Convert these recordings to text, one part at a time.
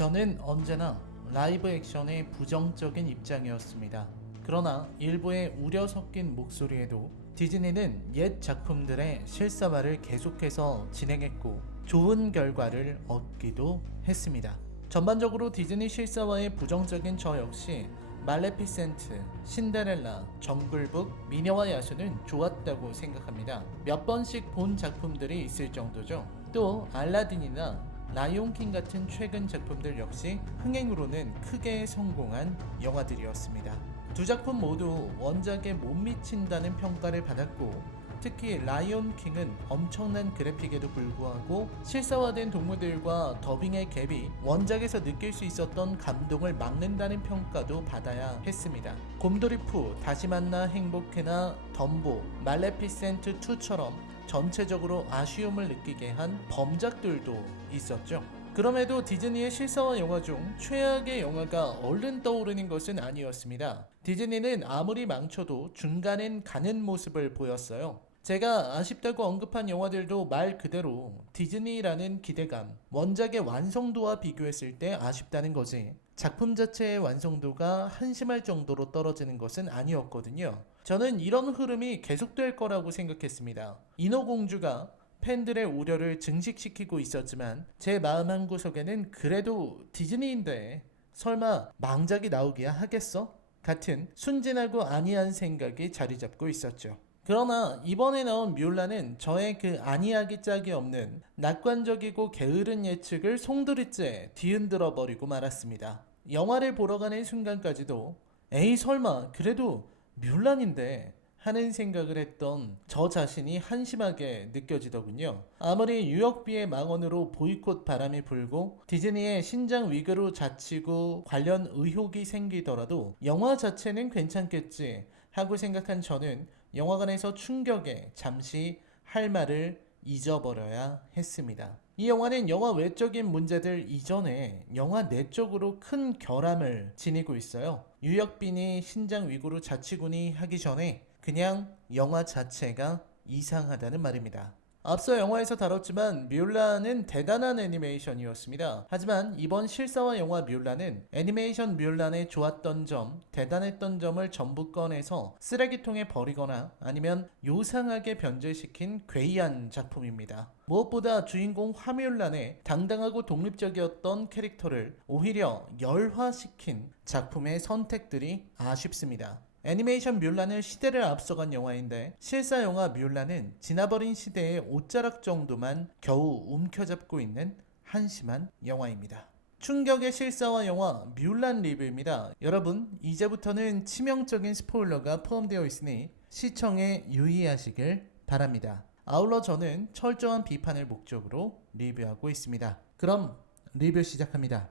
저는 언제나 라이브 액션에 부정적인 입장이었습니다. 그러나 일부의 우려 섞인 목소리에도 디즈니는 옛 작품들의 실사화를 계속해서 진행했고 좋은 결과를 얻기도 했습니다. 전반적으로 디즈니 실사화의 부정적인 저 역시 말레피센트, 신데렐라, 정글북, 미녀와 야수는 좋았다고 생각합니다. 몇 번씩 본 작품들이 있을 정도죠. 또 알라딘이나 라이온킹 같은 최근 작품들 역시 흥행으로는 크게 성공한 영화들이었습니다. 두 작품 모두 원작에 못 미친다는 평가를 받았고 특히 라이온킹은 엄청난 그래픽에도 불구하고 실사화된 동물들과 더빙의 갭이 원작에서 느낄 수 있었던 감동을 막는다는 평가도 받아야 했습니다. 곰돌이푸, 다시 만나 행복해나 덤보, 말레피센트 2처럼 전체적으로 아쉬움을 느끼게 한 범작들도 있었죠. 그럼에도 디즈니의 실사화 영화 중 최악의 영화가 얼른 떠오르는 것은 아니었습니다. 디즈니는 아무리 망쳐도 중간엔 가는 모습을 보였어요. 제가 아쉽다고 언급한 영화들도 말 그대로 디즈니라는 기대감, 원작의 완성도와 비교했을 때 아쉽다는 거지 작품 자체의 완성도가 한심할 정도로 떨어지는 것은 아니었거든요. 저는 이런 흐름이 계속될 거라고 생각했습니다. 인어공주가 팬들의 우려를 증식시키고 있었지만 제 마음 한구석에는 그래도 디즈니인데 설마 망작이 나오기야 하겠어? 같은 순진하고 안이한 생각이 자리 잡고 있었죠. 그러나 이번에 나온 뮬라는 저의 그 아니하기 짝이 없는 낙관적이고 게으른 예측을 송두리째 뒤흔들어 버리고 말았습니다. 영화를 보러 가는 순간까지도 에이 설마 그래도 뮬란인데 하는 생각을 했던 저 자신이 한심하게 느껴지더군요. 아무리 유역비의 망언으로 보이콧 바람이 불고 디즈니의 신장 위구르 자치구 관련 의혹이 생기더라도 영화 자체는 괜찮겠지 하고 생각한 저는 영화관에서 충격에 잠시 할 말을 잊어버려야 했습니다. 이 영화는 영화 외적인 문제들 이전에 영화 내적으로 큰 결함을 지니고 있어요. 유역빈이 신장 위구르 자치군이 하기 전에 그냥 영화 자체가 이상하다는 말입니다. 앞서 영화에서 다뤘지만 뮬라는 대단한 애니메이션이었습니다. 하지만 이번 실사화 영화 뮬라는 애니메이션 뮬란의 좋았던 점, 대단했던 점을 전부 꺼내서 쓰레기통에 버리거나 아니면 요상하게 변질시킨 괴이한 작품입니다. 무엇보다 주인공 화뮬란의 당당하고 독립적이었던 캐릭터를 오히려 열화시킨 작품의 선택들이 아쉽습니다. 애니메이션 뮬란은 시대를 앞서간 영화인데 실사 영화 뮬란은 지나버린 시대의 옷자락 정도만 겨우 움켜잡고 있는 한심한 영화입니다. 충격의 실사화 영화 뮬란 리뷰입니다. 여러분 이제부터는 치명적인 스포일러가 포함되어 있으니 시청에 유의하시길 바랍니다. 아울러 저는 철저한 비판을 목적으로 리뷰하고 있습니다. 그럼 리뷰 시작합니다.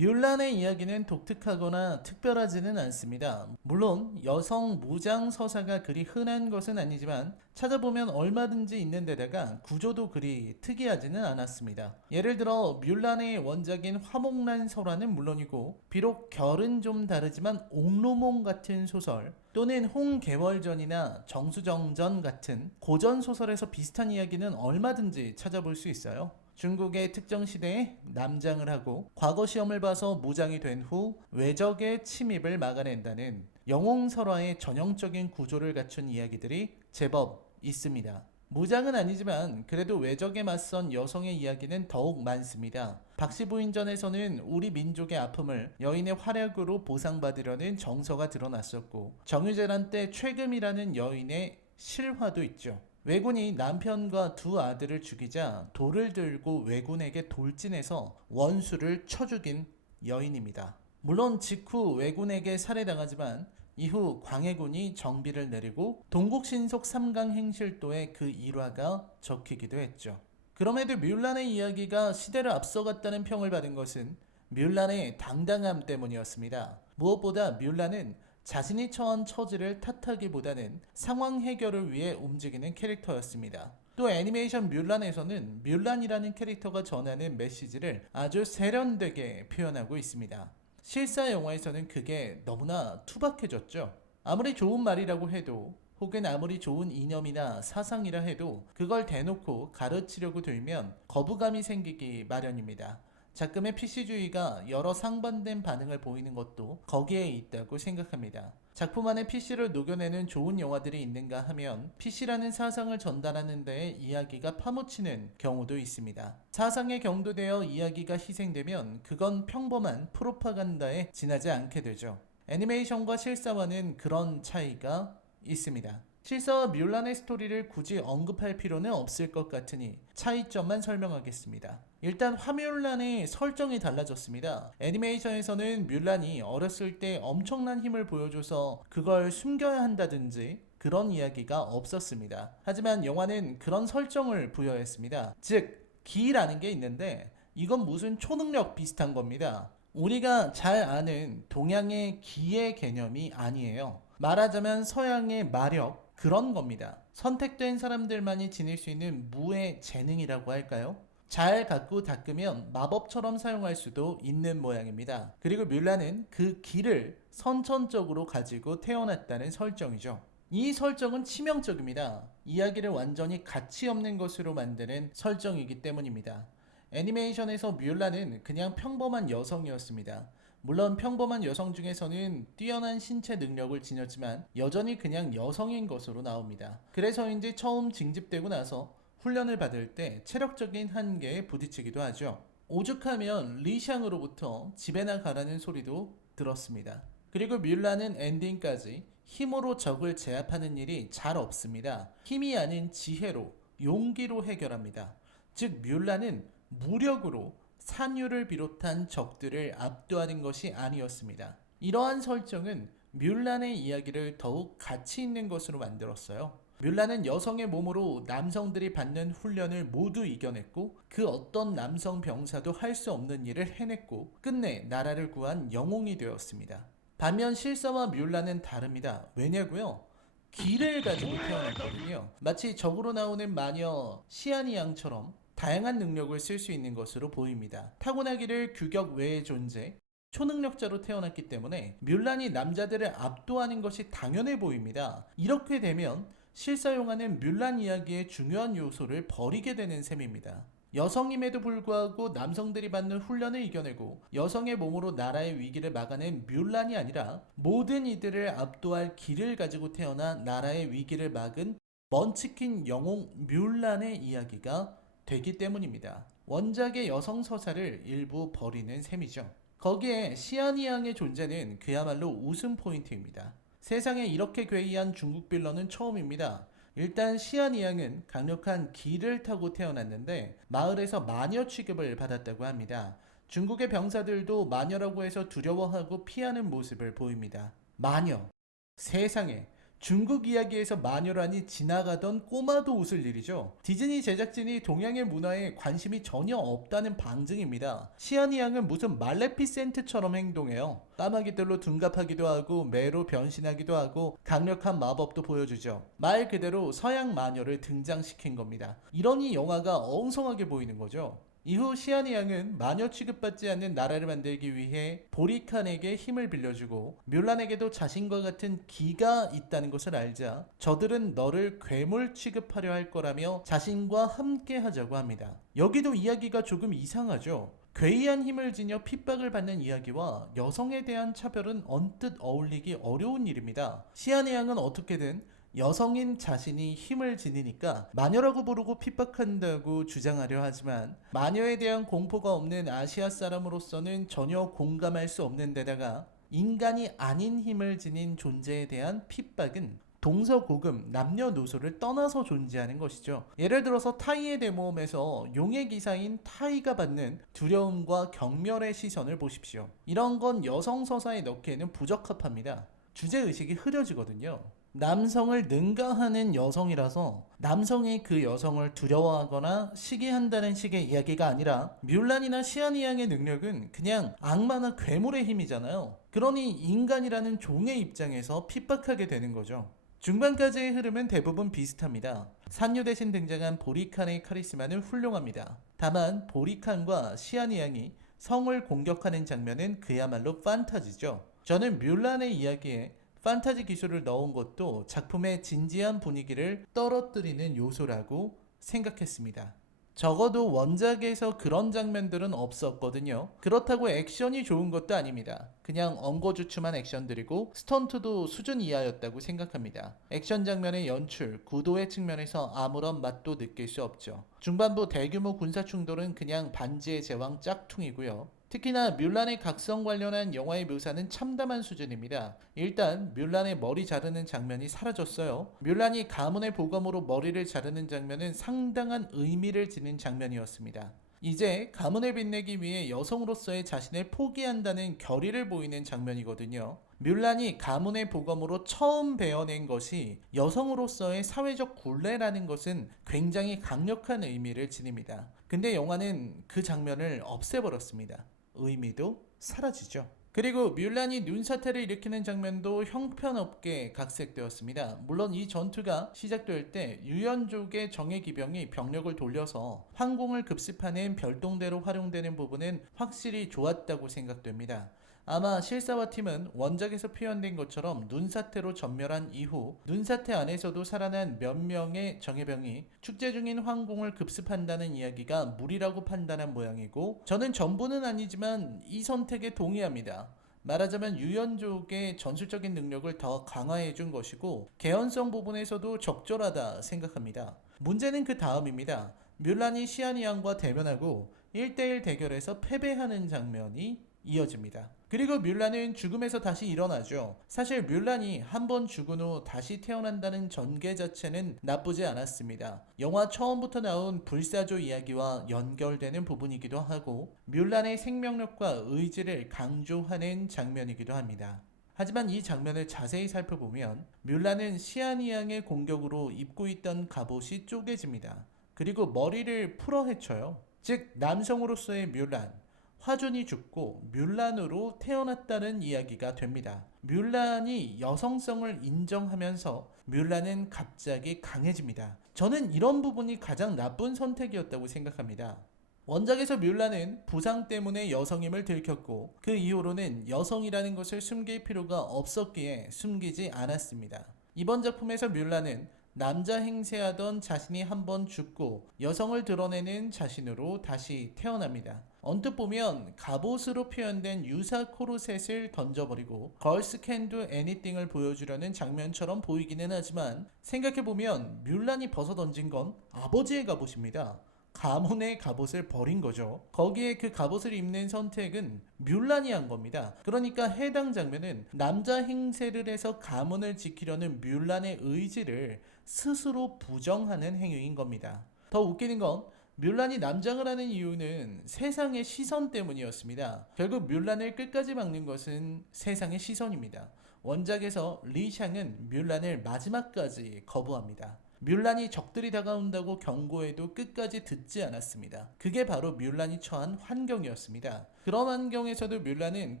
뮬란의 이야기는 독특하거나 특별하지는 않습니다. 물론 여성 무장 서사가 그리 흔한 것은 아니지만 찾아보면 얼마든지 있는 데다가 구조도 그리 특이하지는 않았습니다. 예를 들어 뮬란의 원작인 화목난 설화는 물론이고 비록 결은 좀 다르지만 옥로몽 같은 소설 또는 홍계월전이나 정수정전 같은 고전 소설에서 비슷한 이야기는 얼마든지 찾아볼 수 있어요. 중국의 특정 시대에 남장을 하고 과거 시험을 봐서 무장이 된 후 외적의 침입을 막아낸다는 영웅설화의 전형적인 구조를 갖춘 이야기들이 제법 있습니다. 무장은 아니지만 그래도 외적에 맞선 여성의 이야기는 더욱 많습니다. 박씨부인전에서는 우리 민족의 아픔을 여인의 활약으로 보상받으려는 정서가 드러났었고 정유재란 때 최금이라는 여인의 실화도 있죠. 왜군이 남편과 두 아들을 죽이자 돌을 들고 왜군에게 돌진해서 원수를 쳐 죽인 여인입니다. 물론 직후 왜군에게 살해당하지만 이후 광해군이 정비를 내리고 동국신속 삼강행실도에 그 일화가 적히기도 했죠. 그럼에도 뮬란의 이야기가 시대를 앞서갔다는 평을 받은 것은 뮬란의 당당함 때문이었습니다. 무엇보다 뮬란은 자신이 처한 처지를 탓하기보다는 상황 해결을 위해 움직이는 캐릭터였습니다. 또 애니메이션 뮬란에서는 뮬란이라는 캐릭터가 전하는 메시지를 아주 세련되게 표현하고 있습니다. 실사 영화에서는 그게 너무나 투박해졌죠. 아무리 좋은 말이라고 해도 혹은 아무리 좋은 이념이나 사상이라 해도 그걸 대놓고 가르치려고 들면 거부감이 생기기 마련입니다. 작금의 PC주의가 여러 상반된 반응을 보이는 것도 거기에 있다고 생각합니다. 작품 안에 PC를 녹여내는 좋은 영화들이 있는가 하면 PC라는 사상을 전달하는 데 이야기가 파묻히는 경우도 있습니다. 사상에 경도되어 이야기가 희생되면 그건 평범한 프로파간다에 지나지 않게 되죠. 애니메이션과 실사와는 그런 차이가 있습니다. 실사와 뮬란의 스토리를 굳이 언급할 필요는 없을 것 같으니 차이점만 설명하겠습니다. 일단 화뮬란의 설정이 달라졌습니다. 애니메이션에서는 뮬란이 어렸을 때 엄청난 힘을 보여줘서 그걸 숨겨야 한다든지 그런 이야기가 없었습니다. 하지만 영화는 그런 설정을 부여했습니다. 즉, 기라는 게 있는데 이건 무슨 초능력 비슷한 겁니다. 우리가 잘 아는 동양의 기의 개념이 아니에요. 말하자면 서양의 마력, 그런 겁니다. 선택된 사람들만이 지닐 수 있는 무의 재능이라고 할까요? 잘 갖고 닦으면 마법처럼 사용할 수도 있는 모양입니다. 그리고 뮬란은 그 기를 선천적으로 가지고 태어났다는 설정이죠. 이 설정은 치명적입니다. 이야기를 완전히 가치 없는 것으로 만드는 설정이기 때문입니다. 애니메이션에서 뮬란은 그냥 평범한 여성이었습니다. 물론 평범한 여성 중에서는 뛰어난 신체 능력을 지녔지만 여전히 그냥 여성인 것으로 나옵니다. 그래서인지 처음 징집되고 나서 훈련을 받을 때 체력적인 한계에 부딪히기도 하죠. 오죽하면 리샹으로부터 집에나 가라는 소리도 들었습니다. 그리고 뮬란은 엔딩까지 힘으로 적을 제압하는 일이 잘 없습니다. 힘이 아닌 지혜로, 용기로 해결합니다. 즉 뮬란은 무력으로 산유를 비롯한 적들을 압도하는 것이 아니었습니다. 이러한 설정은 뮬란의 이야기를 더욱 가치 있는 것으로 만들었어요. 뮬란은 여성의 몸으로 남성들이 받는 훈련을 모두 이겨냈고 그 어떤 남성 병사도 할 수 없는 일을 해냈고 끝내 나라를 구한 영웅이 되었습니다. 반면 실사와 뮬란은 다릅니다. 왜냐고요? 기를 가지고 태어났거든요. 마치 적으로 나오는 마녀 시아니 양처럼 다양한 능력을 쓸 수 있는 것으로 보입니다. 타고나기를 규격 외의 존재, 초능력자로 태어났기 때문에 뮬란이 남자들을 압도하는 것이 당연해 보입니다. 이렇게 되면 실사용화는 뮬란 이야기의 중요한 요소를 버리게 되는 셈입니다. 여성임에도 불구하고 남성들이 받는 훈련을 이겨내고 여성의 몸으로 나라의 위기를 막아낸 뮬란이 아니라 모든 이들을 압도할 기를 가지고 태어나 나라의 위기를 막은 먼치킨 영웅 뮬란의 이야기가 되기 때문입니다. 원작의 여성 서사를 일부 버리는 셈이죠. 거기에 시아니 양의 존재는 그야말로 웃음 포인트입니다. 세상에 이렇게 괴이한 중국 빌런은 처음입니다. 일단 시아니 양은 강력한 기를 타고 태어났는데 마을에서 마녀 취급을 받았다고 합니다. 중국의 병사들도 마녀라고 해서 두려워하고 피하는 모습을 보입니다. 마녀. 세상에. 중국 이야기에서 마녀라니 지나가던 꼬마도 웃을 일이죠. 디즈니 제작진이 동양의 문화에 관심이 전혀 없다는 방증입니다. 시아니 양은 무슨 말레피센트처럼 행동해요. 까마귀들로 둔갑하기도 하고 매로 변신하기도 하고 강력한 마법도 보여주죠. 말 그대로 서양 마녀를 등장시킨 겁니다. 이러니 영화가 엉성하게 보이는 거죠. 이후 시아니 양은 마녀 취급받지 않는 나라를 만들기 위해 보리칸에게 힘을 빌려주고 뮬란에게도 자신과 같은 기가 있다는 것을 알자 저들은 너를 괴물 취급하려 할 거라며 자신과 함께 하자고 합니다. 여기도 이야기가 조금 이상하죠. 괴이한 힘을 지녀 핍박을 받는 이야기와 여성에 대한 차별은 언뜻 어울리기 어려운 일입니다. 시아니 양은 어떻게든 여성인 자신이 힘을 지니니까 마녀라고 부르고 핍박한다고 주장하려 하지만 마녀에 대한 공포가 없는 아시아 사람으로서는 전혀 공감할 수 없는 데다가 인간이 아닌 힘을 지닌 존재에 대한 핍박은 동서고금, 남녀노소를 떠나서 존재하는 것이죠. 예를 들어서 타이의 대모험에서 용의 기사인 타이가 받는 두려움과 경멸의 시선을 보십시오. 이런 건 여성 서사에 넣기에는 부적합합니다. 주제의식이 흐려지거든요. 남성을 능가하는 여성이라서 남성이 그 여성을 두려워하거나 시기한다는 식의 이야기가 아니라 뮬란이나 시아니 양의 능력은 그냥 악마나 괴물의 힘이잖아요. 그러니 인간이라는 종의 입장에서 핍박하게 되는 거죠. 중반까지의 흐름은 대부분 비슷합니다. 산유 대신 등장한 보리칸의 카리스마는 훌륭합니다. 다만 보리칸과 시아니 양이 성을 공격하는 장면은 그야말로 판타지죠. 저는 뮬란의 이야기에 판타지 기술을 넣은 것도 작품의 진지한 분위기를 떨어뜨리는 요소라고 생각했습니다. 적어도 원작에서 그런 장면들은 없었거든요. 그렇다고 액션이 좋은 것도 아닙니다. 그냥 엉거주춤한 액션들이고 스턴트도 수준 이하였다고 생각합니다. 액션 장면의 연출, 구도의 측면에서 아무런 맛도 느낄 수 없죠. 중반부 대규모 군사 충돌은 그냥 반지의 제왕 짝퉁이고요. 특히나 뮬란의 각성 관련한 영화의 묘사는 참담한 수준입니다. 일단 뮬란의 머리 자르는 장면이 사라졌어요. 뮬란이 가문의 보검으로 머리를 자르는 장면은 상당한 의미를 지닌 장면이었습니다. 이제 가문을 빛내기 위해 여성으로서의 자신을 포기한다는 결의를 보이는 장면이거든요. 뮬란이 가문의 보검으로 처음 베어낸 것이 여성으로서의 사회적 굴레라는 것은 굉장히 강력한 의미를 지닙니다. 근데 영화는 그 장면을 없애버렸습니다. 의미도 사라지죠. 그리고 뮬란이 눈사태를 일으키는 장면도 형편없게 각색되었습니다. 물론 이 전투가 시작될 때 유연족의 정예기병이 병력을 돌려서 황궁을 급습하는 별동대로 활용되는 부분은 확실히 좋았다고 생각됩니다. 아마 실사화 팀은 원작에서 표현된 것처럼 눈사태로 전멸한 이후 눈사태 안에서도 살아난 몇 명의 정예병이 축제 중인 황궁을 급습한다는 이야기가 무리라고 판단한 모양이고, 저는 전부는 아니지만 이 선택에 동의합니다. 말하자면 유연족의 전술적인 능력을 더 강화해 준 것이고 개연성 부분에서도 적절하다 생각합니다. 문제는 그 다음입니다. 뮬란이 시아니안과 대면하고 1대1 대결에서 패배하는 장면이 이어집니다. 그리고 뮬란은 죽음에서 다시 일어나죠. 사실 뮬란이 한번 죽은 후 다시 태어난다는 전개 자체는 나쁘지 않았습니다. 영화 처음부터 나온 불사조 이야기와 연결되는 부분이기도 하고 뮬란의 생명력과 의지를 강조하는 장면이기도 합니다. 하지만 이 장면을 자세히 살펴보면 뮬란은 시아니앙의 공격으로 입고 있던 갑옷이 쪼개집니다. 그리고 머리를 풀어 헤쳐요. 즉 남성으로서의 뮬란, 화준이 죽고 뮬란으로 태어났다는 이야기가 됩니다. 뮬란이 여성성을 인정하면서 뮬란은 갑자기 강해집니다. 저는 이런 부분이 가장 나쁜 선택이었다고 생각합니다. 원작에서 뮬란은 부상 때문에 여성임을 들켰고 그 이후로는 여성이라는 것을 숨길 필요가 없었기에 숨기지 않았습니다. 이번 작품에서 뮤란은 남자 행세하던 자신이 한번 죽고 여성을 드러내는 자신으로 다시 태어납니다. 언뜻 보면 갑옷으로 표현된 유사 코르셋을 던져버리고 Girls Can Do Anything을 보여주려는 장면처럼 보이기는 하지만 생각해보면 뮬란이 벗어던진 건 아버지의 갑옷입니다. 가문의 갑옷을 버린 거죠. 거기에 그 갑옷을 입는 선택은 뮬란이 한 겁니다. 그러니까 해당 장면은 남자 행세를 해서 가문을 지키려는 뮬란의 의지를 스스로 부정하는 행위인 겁니다. 더 웃기는 건 뮬란이 남장을 하는 이유는 세상의 시선 때문이었습니다. 결국 뮬란을 끝까지 막는 것은 세상의 시선입니다. 원작에서 리샹은 뮬란을 마지막까지 거부합니다. 뮬란이 적들이 다가온다고 경고해도 끝까지 듣지 않았습니다. 그게 바로 뮬란이 처한 환경이었습니다. 그런 환경에서도 뮬란은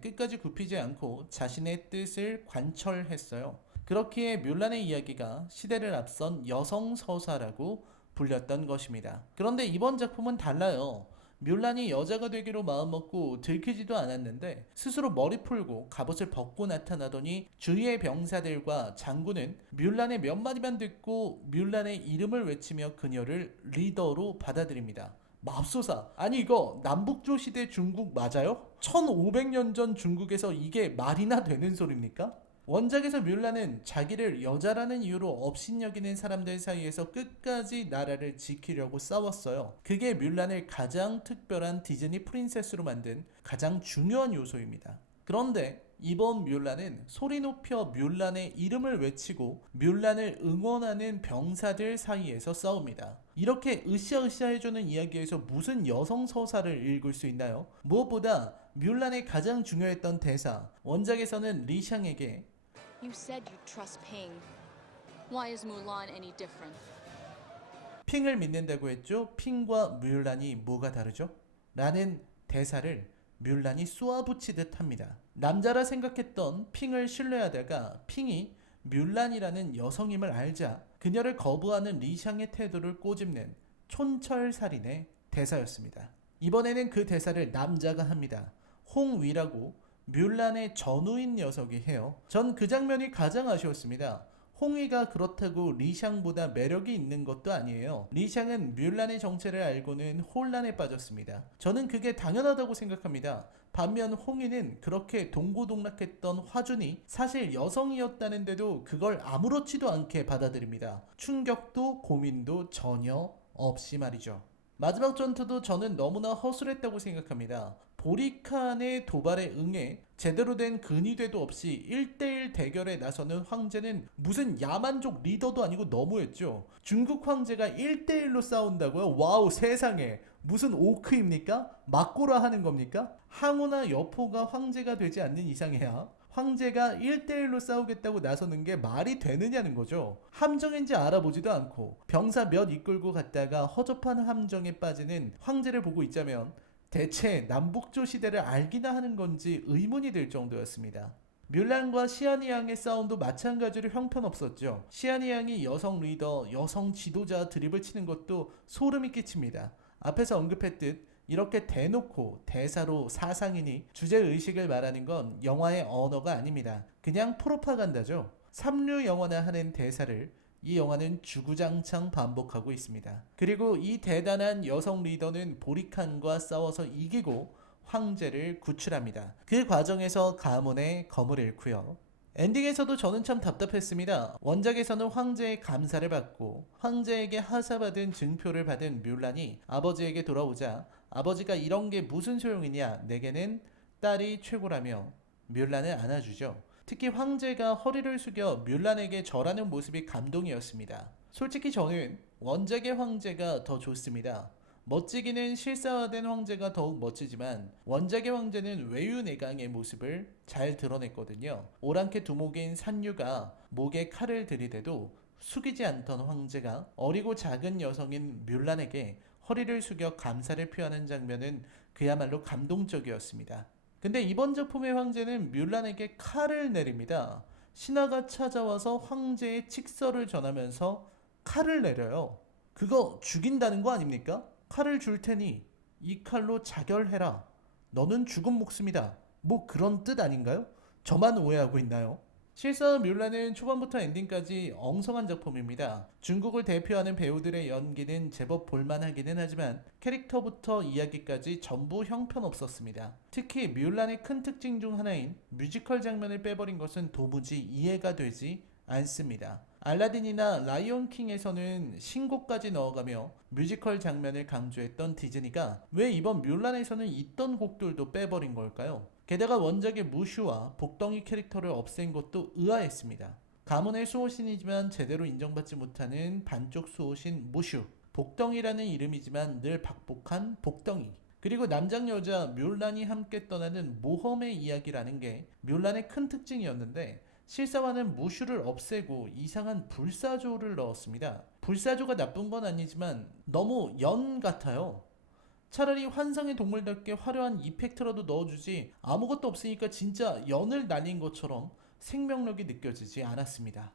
끝까지 굽히지 않고 자신의 뜻을 관철했어요. 그렇기에 뮬란의 이야기가 시대를 앞선 여성 서사라고 불렸던 것입니다. 그런데 이번 작품은 달라요. 뮬란이 여자가 되기로 마음먹고 들키지도 않았는데 스스로 머리 풀고 갑옷을 벗고 나타나더니 주위의 병사들과 장군은 뮬란의 몇 마디만 듣고 뮬란의 이름을 외치며 그녀를 리더로 받아들입니다. 맙소사, 아니 이거 남북조 시대 중국 맞아요? 1500년 전 중국에서 이게 말이나 되는 소리입니까? 원작에서 뮬란은 자기를 여자라는 이유로 업신여기는 사람들 사이에서 끝까지 나라를 지키려고 싸웠어요. 그게 뮬란을 가장 특별한 디즈니 프린세스로 만든 가장 중요한 요소입니다. 그런데 이번 뮬란은 소리 높여 뮬란의 이름을 외치고 뮬란을 응원하는 병사들 사이에서 싸웁니다. 이렇게 으쌰으쌰 해주는 이야기에서 무슨 여성 서사를 읽을 수 있나요? 무엇보다 뮬란의 가장 중요했던 대사, 원작에서는 리샹에게 You said you trust Ping. Why is Mulan any different? 핑을 믿는다고 했죠? 핑과 뮬란이 뭐가 다르죠? 라는 대사를 뮬란이 쏘아붙이듯 합니다. 남자라 생각했던 핑을 신뢰하다가 핑이 뮬란이라는 여성임을 알자 그녀를 거부하는 리샹의 태도를 꼬집는 촌철살인의 대사였습니다. 이번에는 그 대사를 남자가 합니다. 홍위라고 뮬란의 전우인 녀석이 해요. 전 그 장면이 가장 아쉬웠습니다. 홍이가 그렇다고 리샹보다 매력이 있는 것도 아니에요. 리샹은 뮬란의 정체를 알고는 혼란에 빠졌습니다. 저는 그게 당연하다고 생각합니다. 반면 홍이는 그렇게 동고동락했던 화준이 사실 여성이었다는데도 그걸 아무렇지도 않게 받아들입니다. 충격도 고민도 전혀 없이 말이죠. 마지막 전투도 저는 너무나 허술했다고 생각합니다. 보리칸의 도발에 응해 제대로 된 근위대도 없이 1대1 대결에 나서는 황제는 무슨 야만족 리더도 아니고 너무했죠. 중국 황제가 1대1로 싸운다고요? 와우, 세상에. 무슨 오크입니까? 막고라 하는 겁니까? 항우나 여포가 황제가 되지 않는 이상해야 황제가 1대1로 싸우겠다고 나서는 게 말이 되느냐는 거죠. 함정인지 알아보지도 않고 병사 몇 이끌고 갔다가 허접한 함정에 빠지는 황제를 보고 있자면 대체 남북조 시대를 알기나 하는 건지 의문이 들 정도였습니다. 뮬란과 시아니양의 싸움도 마찬가지로 형편없었죠. 시아니양이 여성 리더, 여성 지도자 드립을 치는 것도 소름이 끼칩니다. 앞에서 언급했듯 이렇게 대놓고 대사로 사상이니 주제의식을 말하는 건 영화의 언어가 아닙니다. 그냥 프로파간다죠. 삼류 영화나 하는 대사를 이 영화는 주구장창 반복하고 있습니다. 그리고 이 대단한 여성 리더는 보리칸과 싸워서 이기고 황제를 구출합니다. 그 과정에서 가문의 검을 잃고요. 엔딩에서도 저는 참 답답했습니다. 원작에서는 황제의 감사를 받고 황제에게 하사받은 증표를 받은 뮬란이 아버지에게 돌아오자 아버지가 이런 게 무슨 소용이냐, 내게는 딸이 최고라며 뮬란을 안아주죠. 특히 황제가 허리를 숙여 뮬란에게 절하는 모습이 감동이었습니다. 솔직히 저는 원작의 황제가 더 좋습니다. 멋지기는 실사화된 황제가 더욱 멋지지만 원작의 황제는 외유내강의 모습을 잘 드러냈거든요. 오랑캐 두목인 산유가 목에 칼을 들이대도 숙이지 않던 황제가 어리고 작은 여성인 뮬란에게 허리를 숙여 감사를 표하는 장면은 그야말로 감동적이었습니다. 근데 이번 작품의 황제는 뮬란에게 칼을 내립니다. 신하가 찾아와서 황제의 칙서를 전하면서 칼을 내려요. 그거 죽인다는 거 아닙니까? 칼을 줄 테니 이 칼로 자결해라. 너는 죽은 목숨이다. 뭐 그런 뜻 아닌가요? 저만 오해하고 있나요? 실사 뮬란은 초반부터 엔딩까지 엉성한 작품입니다. 중국을 대표하는 배우들의 연기는 제법 볼만하기는 하지만 캐릭터부터 이야기까지 전부 형편없었습니다. 특히 뮬란의 큰 특징 중 하나인 뮤지컬 장면을 빼버린 것은 도무지 이해가 되지 않습니다. 알라딘이나 라이온킹에서는 신곡까지 넣어가며 뮤지컬 장면을 강조했던 디즈니가 왜 이번 뮬란에서는 있던 곡들도 빼버린 걸까요? 게다가 원작의 무슈와 복덩이 캐릭터를 없앤 것도 의아했습니다. 가문의 수호신이지만 제대로 인정받지 못하는 반쪽 수호신 무슈, 복덩이라는 이름이지만 늘 박복한 복덩이, 그리고 남장 여자 뮬란이 함께 떠나는 모험의 이야기라는 게 뮬란의 큰 특징이었는데 실사화는 무슈를 없애고 이상한 불사조를 넣었습니다. 불사조가 나쁜 건 아니지만 너무 연 같아요. 차라리 환상의 동물답게 화려한 이펙트라도 넣어주지 아무것도 없으니까 진짜 연을 날린 것처럼 생명력이 느껴지지 않았습니다.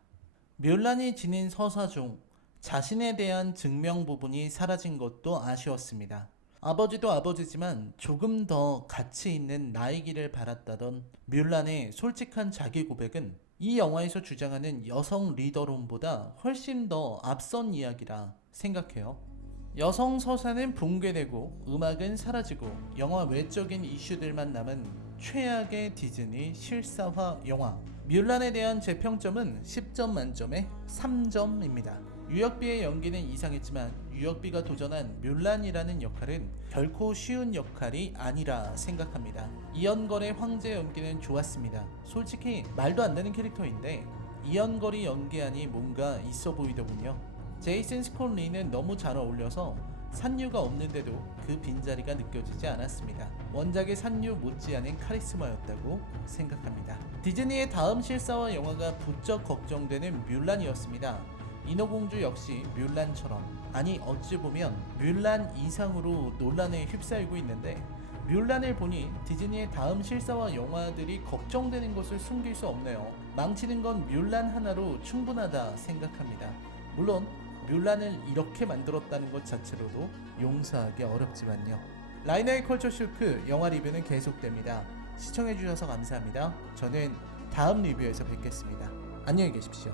뮬란이 지닌 서사 중 자신에 대한 증명 부분이 사라진 것도 아쉬웠습니다. 아버지도 아버지지만 조금 더 가치 있는 나이기를 바랐다던 뮬란의 솔직한 자기 고백은 이 영화에서 주장하는 여성 리더론보다 훨씬 더 앞선 이야기라 생각해요. 여성 서사는 붕괴되고 음악은 사라지고 영화 외적인 이슈들만 남은 최악의 디즈니 실사화 영화. 뮬란에 대한 제 평점은 10점 만점에 3점입니다. 유혁비의 연기는 이상했지만 유혁비가 도전한 뮬란이라는 역할은 결코 쉬운 역할이 아니라 생각합니다. 이연걸의 황제 연기는 좋았습니다. 솔직히 말도 안 되는 캐릭터인데 이연걸이 연기하니 뭔가 있어 보이더군요. 제이슨 스콜리는 너무 잘 어울려서 산유가 없는데도 그 빈자리가 느껴지지 않았습니다. 원작의 산유 못지않은 카리스마였다고 생각합니다. 디즈니의 다음 실사화 영화가 부쩍 걱정되는 뮬란이었습니다. 인어공주 역시 뮬란처럼, 아니 어찌 보면 뮬란 이상으로 논란에 휩싸이고 있는데 뮬란을 보니 디즈니의 다음 실사화 영화들이 걱정되는 것을 숨길 수 없네요. 망치는 건 뮬란 하나로 충분하다 생각합니다. 물론 뮬란을 이렇게 만들었다는 것 자체로도 용서하기 어렵지만요. 라이너의 컬처 쇼크 영화 리뷰는 계속됩니다. 시청해주셔서 감사합니다. 저는 다음 리뷰에서 뵙겠습니다. 안녕히 계십시오.